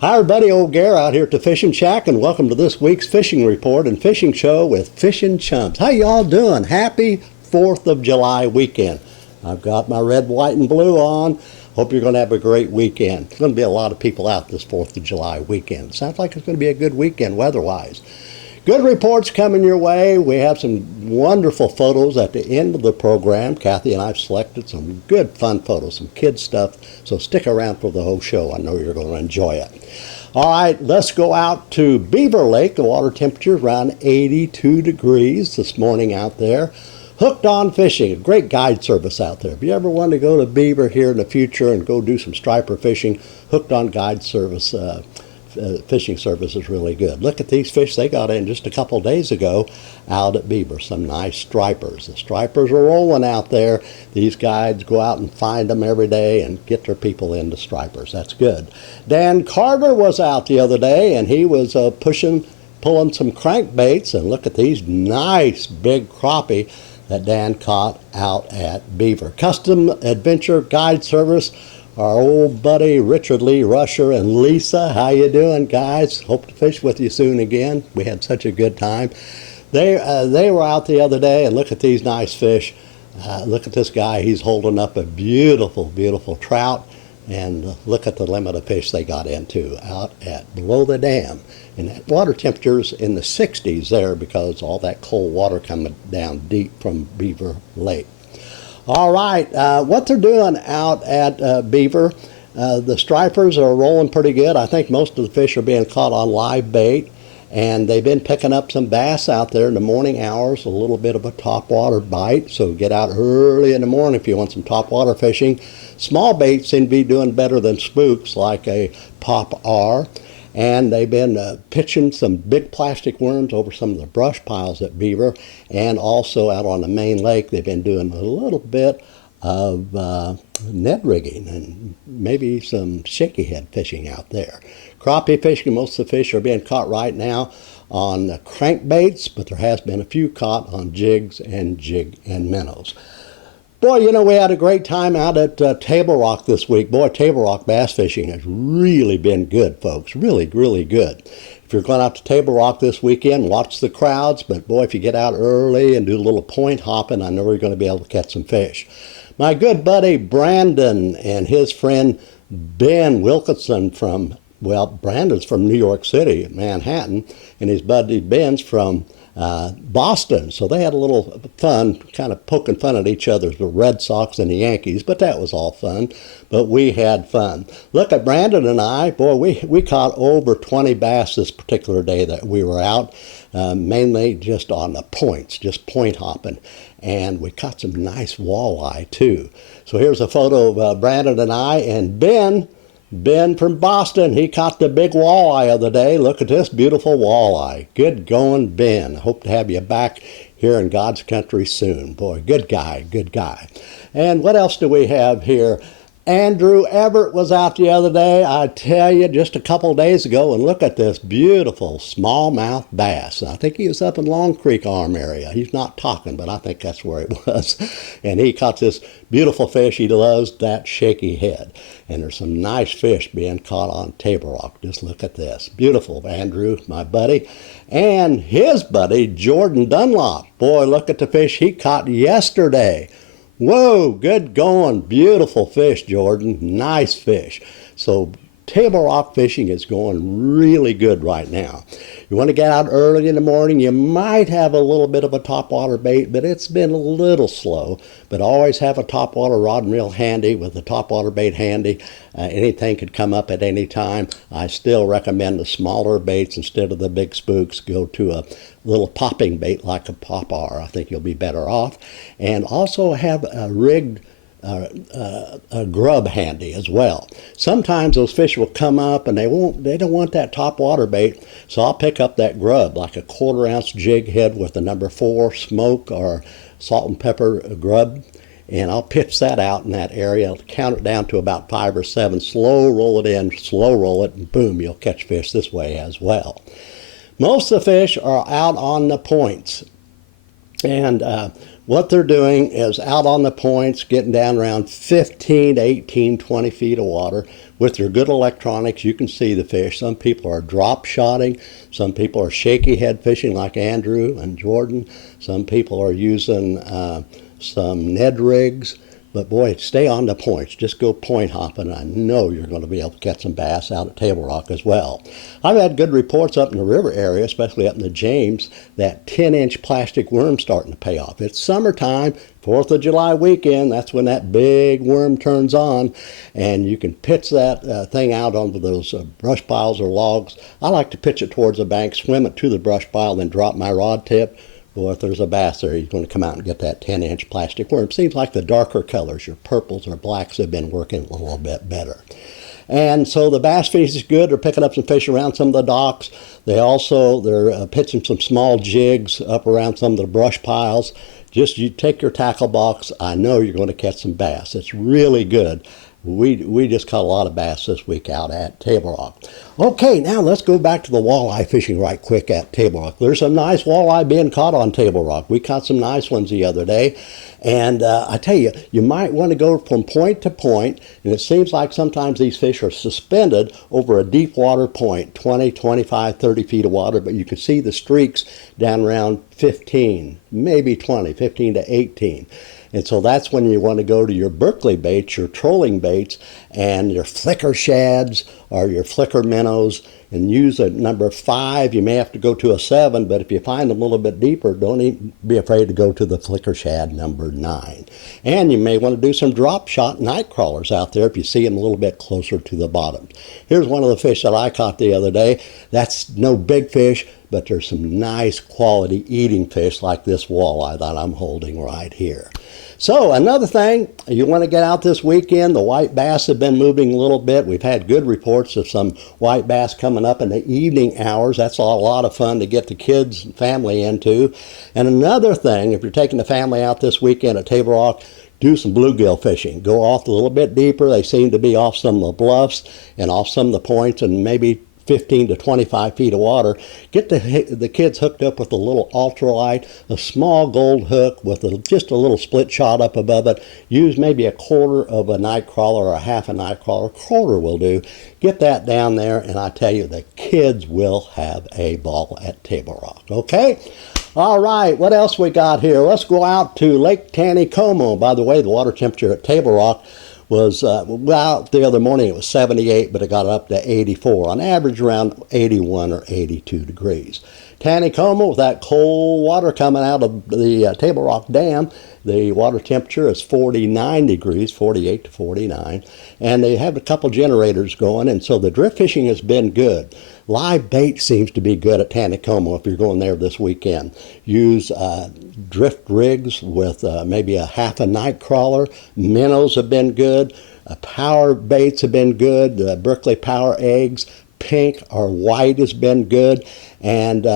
Hi everybody, old Gare out here at the Fishing Shack, and welcome to this week's fishing report and fishing show with Fishing Chums. How y'all doing? Happy 4th of July weekend. I've got my red, white, and blue on. Hope you're going to have a great weekend. There's going to be a lot of people out this 4th of July weekend. Sounds like it's going to be a good weekend weather-wise. Good reports coming your way. We have some wonderful photos at the end of the program. Kathy and I've selected some good fun photos, some kid stuff, so stick around for the whole show. I know you're going to enjoy it. All right, let's go out to Beaver Lake. The water temperature is around 82 degrees this morning out there. Hooked on Fishing, a great guide service out there. If you ever want to go to Beaver here in the future and go do some striper fishing, Hooked on Guide Service fishing service is really good. Look at these fish they got in just a couple days ago out at Beaver. Some nice stripers. The stripers are rolling out there. These guides go out and find them every day and get their people into stripers. That's good. Dan Carter was out the other day and he was pulling some crankbaits, and look at these nice big crappie that Dan caught out at Beaver. Custom Adventure Guide Service. Our old buddy Richard Lee Rusher and Lisa, how you doing, guys? Hope to fish with you soon again. We had such a good time. They were out the other day, and look at these nice fish. Look at this guy. He's holding up a beautiful, beautiful trout. And look at the limit of fish they got into out at below the dam. And that water temperature's in the 60s there because all that cold water coming down deep from Beaver Lake. All right, what they're doing out at Beaver, the stripers are rolling pretty good. I think most of the fish are being caught on live bait, and they've been picking up some bass out there in the morning hours, a little bit of a topwater bite, so get out early in the morning if you want some topwater fishing. Small baits seem to be doing better than spooks like a pop R. And they've been pitching some big plastic worms over some of the brush piles at Beaver, and also out on the main lake they've been doing a little bit of net rigging and maybe some shaky head fishing out there. Crappie fishing, most of the fish are being caught right now on crankbaits, but there has been a few caught on jigs and minnows. Boy, you know, we had a great time out at Table Rock this week. Boy, Table Rock bass fishing has really been good, folks. Really, really good. If you're going out to Table Rock this weekend, watch the crowds. But boy, if you get out early and do a little point hopping, I know you're going to be able to catch some fish. My good buddy Brandon and his friend Ben Wilkinson Brandon's from New York City, Manhattan, and his buddy Ben's from Boston. So they had a little fun, kind of poking fun at each other, the Red Sox and the Yankees, but that was all fun. But we had fun. Look at Brandon and I, boy, we caught over 20 bass this particular day that we were out, mainly just on the points, just point hopping. And we caught some nice walleye too. So here's a photo of Brandon and I, and Ben from Boston, he caught the big walleye of the day. Look at this beautiful walleye. Good going, Ben. Hope to have you back here in God's country soon. Boy, good guy, good guy. And what else do we have here? Andrew Everett was out the other day, I tell you, just a couple days ago, and look at this beautiful smallmouth bass. I think he was up in Long Creek Arm area. He's not talking, but I think that's where it was. And he caught this beautiful fish. He loves that shaky head. And there's some nice fish being caught on Table Rock. Just look at this. Beautiful, Andrew, my buddy. And his buddy, Jordan Dunlop. Boy, look at the fish he caught yesterday. Whoa, good going. Beautiful fish, Jordan. Nice fish. So Table Rock fishing is going really good right now. You want to get out early in the morning, you might have a little bit of a topwater bait, but it's been a little slow. But always have a topwater rod and reel handy with the topwater bait handy. Anything could come up at any time. I still recommend the smaller baits instead of the big spooks. Go to a little popping bait like a pop R. I think you'll be better off. And also have a rigged a grub handy as well. Sometimes those fish will come up and they don't want that top water bait, so I'll pick up that grub, like a 1/4 ounce jig head with a number 4 smoke or salt and pepper grub, and I'll pitch that out in that area. I'll count it down to about 5 or 7, slow roll it in, slow roll it, and boom, you'll catch fish this way as well. Most of the fish are out on the points. And What they're doing is out on the points, getting down around 15 to 18, 20 feet of water. With your good electronics, you can see the fish. Some people are drop shotting. Some people are shaky head fishing like Andrew and Jordan. Some people are using some Ned rigs. But boy, stay on the points. Just go point hopping. I know you're going to be able to catch some bass out at Table Rock as well. I've had good reports up in the river area, especially up in the James, that 10-inch plastic worm starting to pay off. It's summertime, 4th of July weekend. That's when that big worm turns on, and you can pitch that thing out onto those brush piles or logs. I like to pitch it towards the bank, swim it to the brush pile, then drop my rod tip. Well, if there's a bass there, you're going to come out and get that 10-inch plastic worm. Seems like the darker colors, your purples or blacks, have been working a little bit better. And so the bass fish is good. They're picking up some fish around some of the docks. They're pitching some small jigs up around some of the brush piles. Just you take your tackle box. I know you're going to catch some bass. It's really good. We just caught a lot of bass this week out at Table Rock. Okay, now let's go back to the walleye fishing right quick at Table Rock. There's some nice walleye being caught on Table Rock. We caught some nice ones the other day. And I tell you, you might want to go from point to point, and it seems like sometimes these fish are suspended over a deep water point, 20, 25, 30 feet of water, but you can see the streaks down around 15, maybe 20, 15 to 18. And so that's when you want to go to your Berkeley baits, your trolling baits, and your flicker shads or your flicker minnows, and use a number 5. You may have to go to a 7, but if you find them a little bit deeper, don't even be afraid to go to the flicker shad number 9. And you may want to do some drop shot night crawlers out there if you see them a little bit closer to the bottom. Here's one of the fish that I caught the other day. That's no big fish, but there's some nice quality eating fish like this walleye that I'm holding right here. So another thing, you want to get out this weekend. The white bass have been moving a little bit. We've had good reports of some white bass coming up in the evening hours. That's a lot of fun to get the kids and family into. And another thing, if you're taking the family out this weekend at Table Rock, do some bluegill fishing. Go off a little bit deeper. They seem to be off some of the bluffs and off some of the points, and maybe 15 to 25 feet of water. Get the kids hooked up with a little ultralight, a small gold hook with just a little split shot up above it. Use maybe a quarter of a night crawler or a half a night crawler. Quarter will do. Get that down there, and I tell you, the kids will have a ball at Table Rock. Okay? All right, what else we got here? Let's go out to Lake Taneycomo. By the way, the water temperature at Table Rock was, well, the other morning it was 78, but it got up to 84. On average, around 81 or 82 degrees. Taneycomo, with that cold water coming out of the Table Rock Dam, the water temperature is 49 degrees, 48 to 49, and they have a couple generators going, and so the drift fishing has been good. Live bait seems to be good at Taneycomo if you're going there this weekend. Use drift rigs with maybe a half a night crawler. Minnows have been good. Power baits have been good. Berkeley Power eggs, pink or white, has been good. And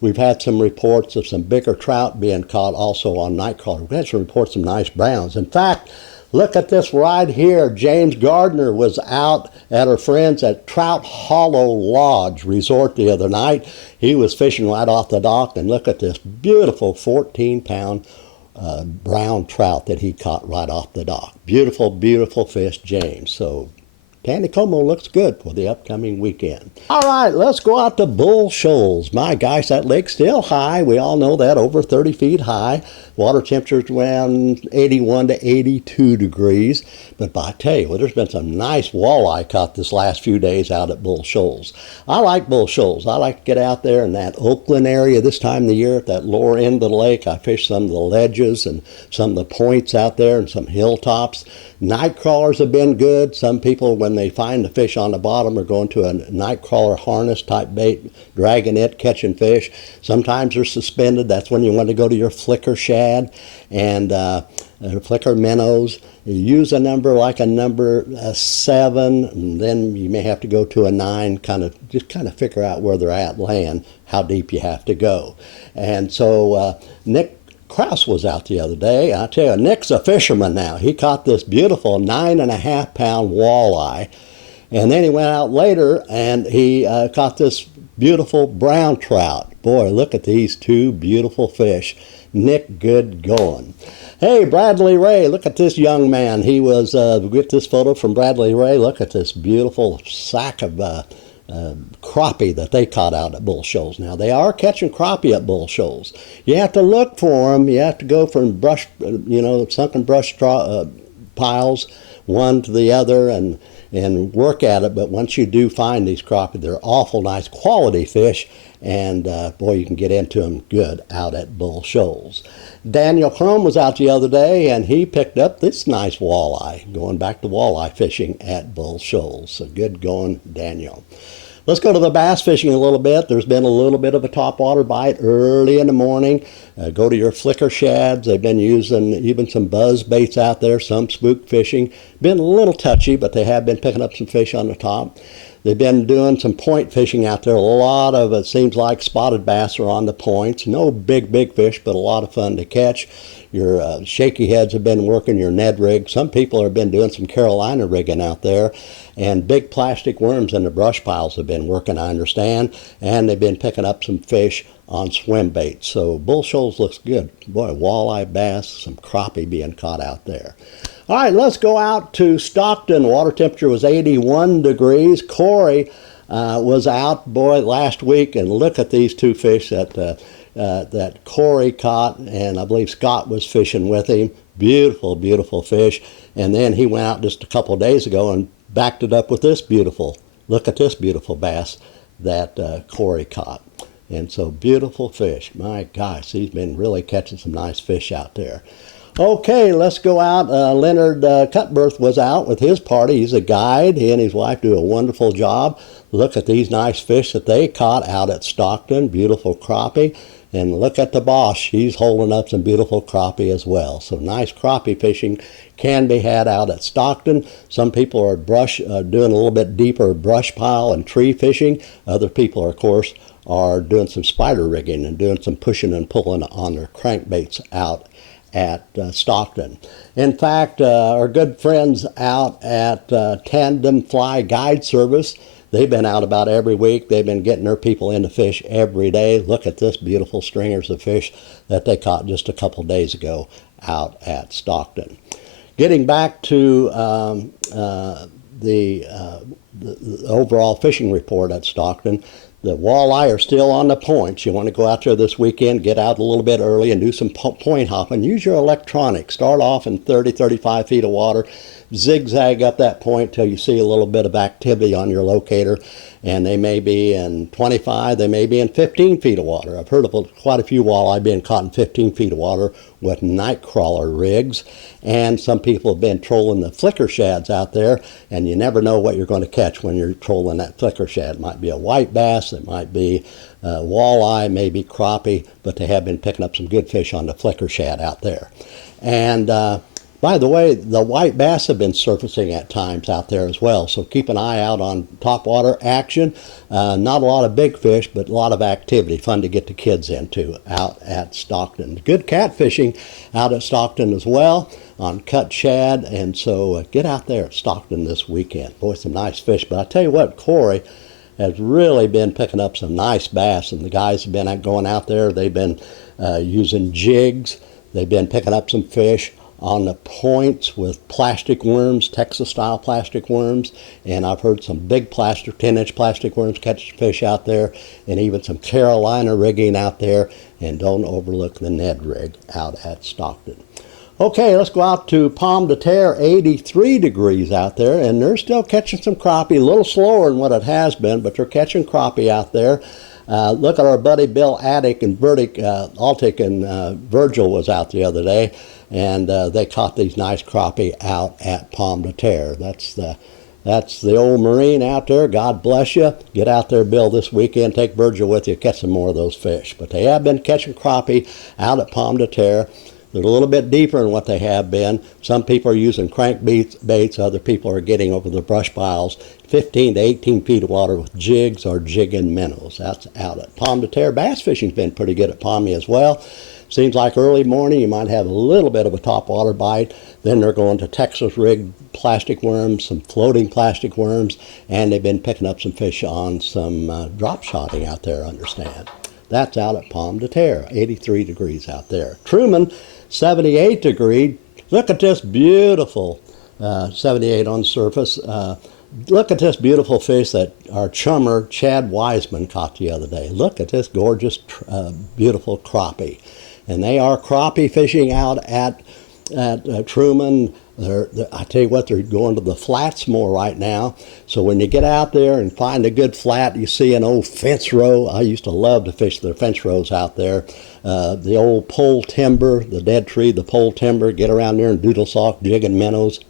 we've had some reports of some bigger trout being caught also on night crawler. We've had some reports of some nice browns. In fact, look at this right here. James Gardner was out at her friends at Trout Hollow Lodge Resort the other night. He was fishing right off the dock, and look at this beautiful 14-pound brown trout that he caught right off the dock. Beautiful, beautiful fish, James. So Taneycomo looks good for the upcoming weekend. All right, let's go out to Bull Shoals. My gosh, that lake's still high. We all know that, over 30 feet high. Water temperature's around 81 to 82 degrees. But I tell you, well, there's been some nice walleye caught this last few days out at Bull Shoals. I like Bull Shoals. I like to get out there in that Oakland area this time of the year at that lower end of the lake. I fish some of the ledges and some of the points out there and some hilltops. Night crawlers have been good. Some people, when they find the fish on the bottom, are going to a night crawler harness type bait, dragging it, catching fish. Sometimes they're suspended. That's when you want to go to your flicker shad and flicker minnows. You use a number like a number 7, and then you may have to go to a 9, just kind of figure out where they're at land, how deep you have to go. And so Nick Krause was out the other day. I tell you, Nick's a fisherman now. He caught this beautiful 9.5-pound walleye, and then he went out later and he caught this beautiful brown trout. Boy, look at these two beautiful fish. Nick, good going. Hey, Bradley Ray, look at this young man. He was, get this photo from Bradley Ray. Look at this beautiful sack of crappie that they caught out at Bull Shoals. Now, they are catching crappie at Bull Shoals. You have to look for them. You have to go from brush, sunken brush piles, one to the other, and work at it. But once you do find these crappie, they're awful nice quality fish. And boy, you can get into them good out at Bull Shoals. Daniel Crum was out the other day, and he picked up this nice walleye, going back to walleye fishing at Bull Shoals. So good going, Daniel. Let's go to the bass fishing a little bit. There's been a little bit of a topwater bite early in the morning. Go to your flicker shads. They've been using even some buzz baits out there, some spook fishing. Been a little touchy, but they have been picking up some fish on the top. They've been doing some point fishing out there. A lot of it seems like spotted bass are on the points. No big fish, but a lot of fun to catch. Your shaky heads have been working your Ned rig. Some people have been doing some Carolina rigging out there. And big plastic worms in the brush piles have been working, I understand. And they've been picking up some fish on swim baits. So Bull Shoals looks good. Boy, walleye, bass, some crappie being caught out there. All right, let's go out to Stockton. Water temperature was 81 degrees. Corey was out, boy, last week. And look at these two fish that Corey caught. And I believe Scott was fishing with him. Beautiful, beautiful fish. And then he went out just a couple of days ago and backed it up with this beautiful, look at this beautiful bass that Corey caught. And so beautiful fish. My gosh, he's been really catching some nice fish out there. Okay, let's go out. Leonard Cutbirth was out with his party. He's a guide. He and his wife do a wonderful job. Look at these nice fish that they caught out at Stockton. Beautiful crappie. And look at the Bosch. He's holding up some beautiful crappie as well. So nice crappie fishing can be had out at Stockton. Some people are doing a little bit deeper brush pile and tree fishing. Other people, of course, are doing some spider rigging and doing some pushing and pulling on their crankbaits out at Stockton. In fact, our good friends out at Tandem Fly Guide Service, they've been out about every week. They've been getting their people into fish every day. Look at this beautiful stringers of fish that they caught just a couple days ago out at Stockton. Getting back to the overall fishing report at Stockton, the walleye are still on the points. You want to go out there this weekend, get out a little bit early and do some point hopping. Use your electronics. Start off in 30, 35 feet of water. Zigzag up that point till you see a little bit of activity on your locator. And they may be in 25, they may be in 15 feet of water. I've heard of quite a few walleye being caught in 15 feet of water with night crawler rigs. And some people have been trolling the flicker shads out there, and you never know what you're going to catch when you're trolling that flicker shad. It might be a white bass, it might be walleye, maybe crappie, but they have been picking up some good fish on the flicker shad out there. And by the way, the white bass have been surfacing at times out there as well, so keep an eye out on topwater action. Not a lot of big fish, but a lot of activity. Fun to get the kids into out at Stockton. Good catfishing out at Stockton as well on cut shad, and so get out there at Stockton this weekend. Boy, some nice fish. But I tell you what, Corey has really been picking up some nice bass, and the guys have been going out there. They've been using jigs. They've been picking up some fish on the points with plastic worms, Texas-style plastic worms, and I've heard some big plastic, 10-inch plastic worms catch fish out there, and even some Carolina rigging out there, and don't overlook the Ned rig out at Stockton. Okay, let's go out to Pomme de Terre, 83 degrees out there, and they're still catching some crappie, a little slower than what it has been, but they're catching crappie out there. Look at our buddy Bill Attic and Altic and Virgil was out the other day, and they caught these nice crappie out at Pomme de Terre. That's the old Marine out there. God bless you. Get out there, Bill, this weekend. Take Virgil with you. Catch some more of those fish. But they have been catching crappie out at Pomme de Terre. They're a little bit deeper than what they have been. Some people are using crankbaits. Other people are getting over the brush piles 15 to 18 feet of water with jigs or jigging minnows. That's out at Pomme de Terre. Bass fishing's been pretty good at Pomme as well. Seems like early morning you might have a little bit of a topwater bite. Then they're going to Texas rigged plastic worms, some floating plastic worms, and they've been picking up some fish on some drop shotting out there, I understand. That's out at Pomme de Terre, 83 degrees out there. Truman, 78 degree. Look at this beautiful 78 on the surface. Look at this beautiful fish that our chummer Chad Wiseman caught the other day. Look at this gorgeous, beautiful crappie. And they are crappie fishing out at Truman. I tell you what, they're going to the flats more right now. So when you get out there and find a good flat, you see an old fence row. I used to love to fish the fence rows out there. The old pole timber, the dead tree, the pole timber, get around there and doodle sock, digging minnows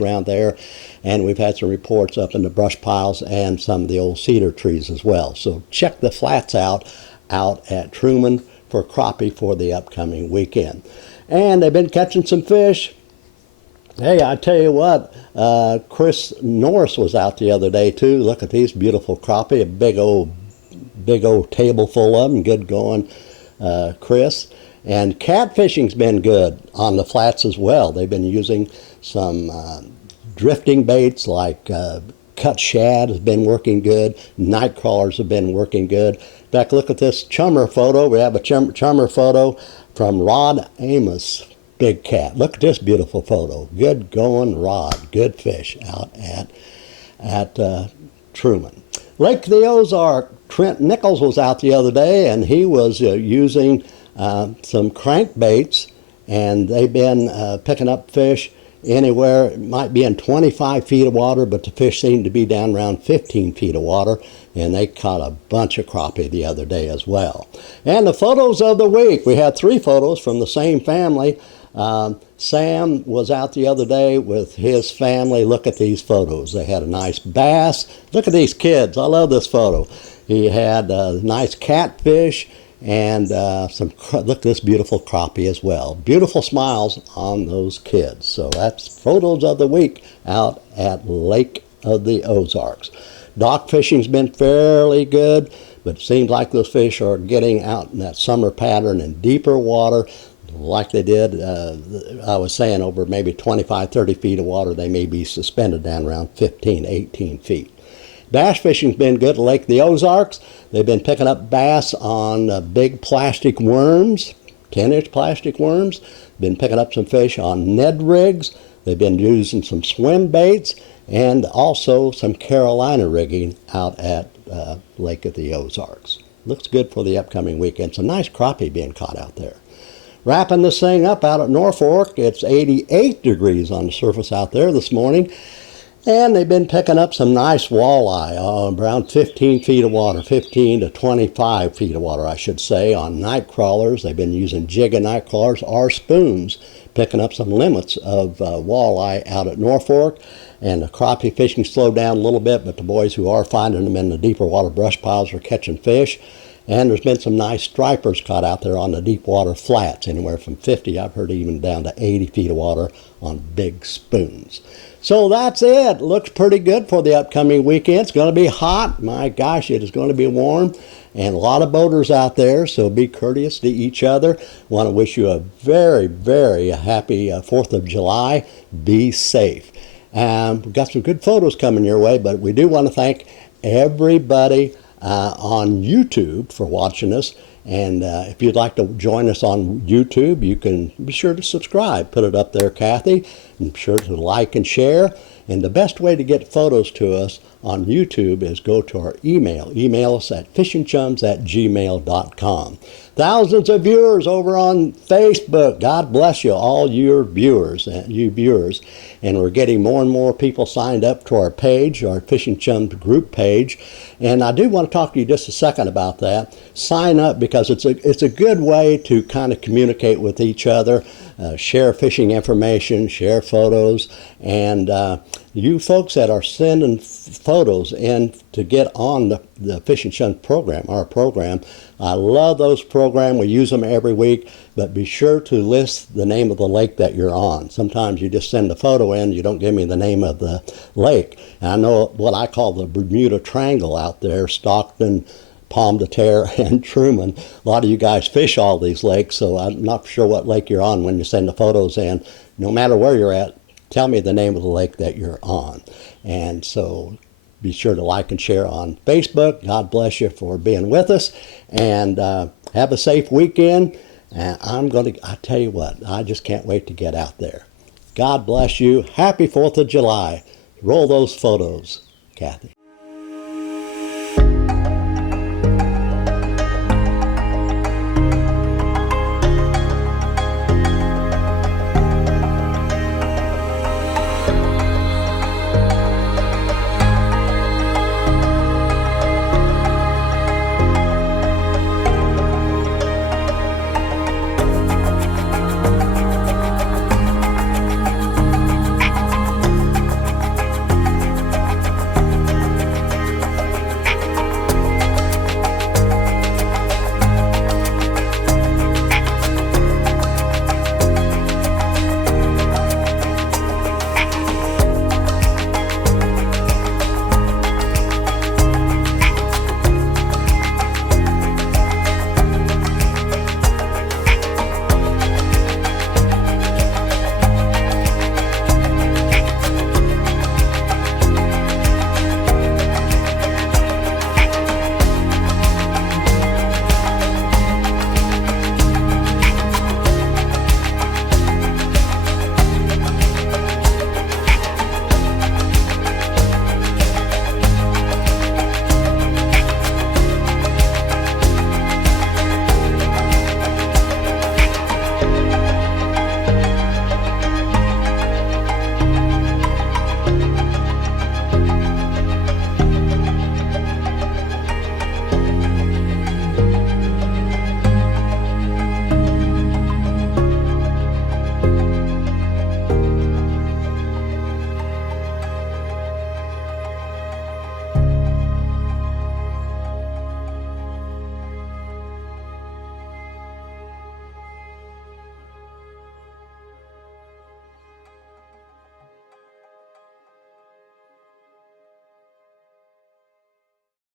around there. And we've had some reports up in the brush piles and some of the old cedar trees as well. So check the flats out at Truman for crappie for the upcoming weekend. And they've been catching some fish. Hey, I tell you what, Chris Norris was out the other day too. Look at these beautiful crappie, a big old table full of them. Good going, Chris. And catfishing's been good on the flats as well. They've been using some drifting baits like cut shad has been working good. Night crawlers have been working good. In fact, look at this chummer photo. We have a chummer photo from Rod Amos. Big cat. Look at this beautiful photo. Good going rod. Good fish out at Truman. Lake the Ozark. Trent Nichols was out the other day, and he was using some crankbaits, and they've been picking up fish anywhere. It might be in 25 feet of water, but the fish seem to be down around 15 feet of water, and they caught a bunch of crappie the other day as well. And the photos of the week. We had 3 photos from the same family. Sam was out the other day with his family. Look at these photos. They had a nice bass. Look at these kids. I love this photo. He had a nice catfish and look at this beautiful crappie as well. Beautiful smiles on those kids. So that's photos of the week out at Lake of the Ozarks. Dock fishing's been fairly good, but it seems like those fish are getting out in that summer pattern in deeper water. Like they did, I was saying, over maybe 25, 30 feet of water, they may be suspended down around 15, 18 feet. Bass fishing's been good at Lake of the Ozarks. They've been picking up bass on big plastic worms, 10-inch plastic worms. Been picking up some fish on Ned rigs. They've been using some swim baits and also some Carolina rigging out at Lake of the Ozarks. Looks good for the upcoming weekend. Some nice crappie being caught out there. Wrapping this thing up out at Norfolk, it's 88 degrees on the surface out there this morning. And they've been picking up some nice walleye, around 15 feet of water, 15 to 25 feet of water, I should say, on night crawlers. They've been using jig and night crawlers or spoons, picking up some limits of walleye out at Norfolk. And the crappie fishing slowed down a little bit, but the boys who are finding them in the deeper water brush piles are catching fish. And there's been some nice stripers caught out there on the deep water flats, anywhere from 50, I've heard, even down to 80 feet of water on big spoons. So that's it. Looks pretty good for the upcoming weekend. It's going to be hot. My gosh, it is going to be warm. And a lot of boaters out there, so be courteous to each other. Want to wish you a very, very happy 4th of July. Be safe. We've got some good photos coming your way, but we do want to thank everybody on YouTube for watching us. And if you'd like to join us on YouTube, you can be sure to subscribe. Put it up there, Kathy. And be sure to like and share. And the best way to get photos to us on YouTube is go to our email. Email us at fishingchums@gmail.com. Thousands of viewers over on Facebook. God bless you, all your viewers, and we're getting more and more people signed up to our page, our Fishing Chums group page. And I do want to talk to you just a second about that. Sign up, because it's a good way to kind of communicate with each other, share fishing information, share photos, and you folks that are sending photos in to get on the Fishing Chums program, our program, I love those programs. We use them every week, but be sure to list the name of the lake that you're on. Sometimes you just send a photo in, you don't give me the name of the lake. And I know what I call the Bermuda Triangle out there, Stockton, Pomme de Terre, and Truman. A lot of you guys fish all these lakes, so I'm not sure what lake you're on when you send the photos in. No matter where you're at, tell me the name of the lake that you're on. And so Be sure to like and share on Facebook. God bless you for being with us. And have a safe weekend. And I tell you what, I just can't wait to get out there. God bless you. Happy 4th of July. Roll those photos, Kathy.